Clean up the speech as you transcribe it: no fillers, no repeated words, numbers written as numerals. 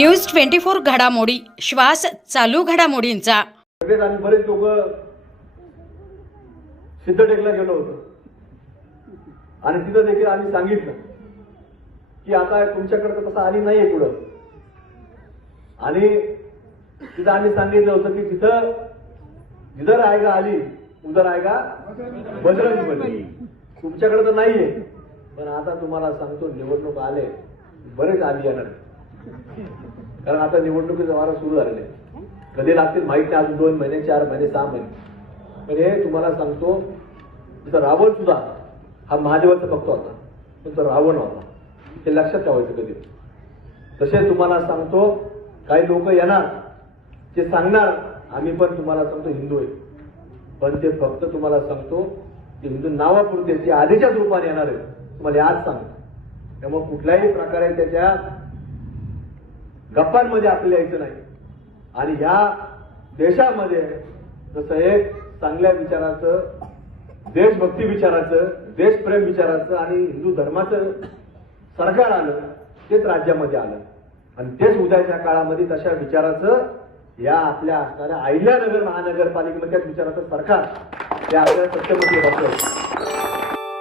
News 24 घडामोडी, श्वास चालू घडामोडींचा। आम्ही बरेच लोक सिद्धटेकला गेलो होतो आणि तिथं देखील आम्ही सांगितलं की आता तुमच्याकडे तसं आली नाहीये पुढं, आणि तिथं आम्ही सांगितलं होतं की तिथं जिधर आएगा आली उधर आएगा बजरंग बली। तुमच्याकडे तर नाहीये, पण आता तुम्हाला सांगतो निवडणूक आले बरेच आली येणार, कारण आता निवडणुकीचं वारं सुरू झालेलं आहे। कधी लागतील माहित नाही, अजून 2 महिने 4 महिने 6 महिने। पण हे तुम्हाला सांगतो, जसं रावण सुद्धा हा महादेवाचा भक्त होता, पण तो रावण होता, ते लक्षात ठेवायचं कधी। तसे तुम्हाला सांगतो काही लोक येणार ते सांगणार आम्ही पण तुम्हाला सांगतो हिंदू आहे, पण ते फक्त तुम्हाला सांगतो की हिंदू नावापुरते, ते आधीच्याच रूपाने येणार आहे, तुम्हाला आज सांगतो। त्यामुळे कुठल्याही प्रकारे त्याच्या गप्पांमध्ये आपल्याला यायचं नाही। आणि ह्या देशामध्ये जसं एक चांगल्या विचाराचं, देशभक्ती विचाराचं, देशप्रेम विचाराचं आणि हिंदू धर्माचं सरकार आलं, तेच राज्यामध्ये आलं, आणि तेच उद्याच्या काळामध्ये तशा विचाराचं या आपल्या असणाऱ्या अहिल्यानगर महानगरपालिकेमध्ये त्याच विचाराचं सरकार हे आपल्याला सत्तेमध्ये बसलं।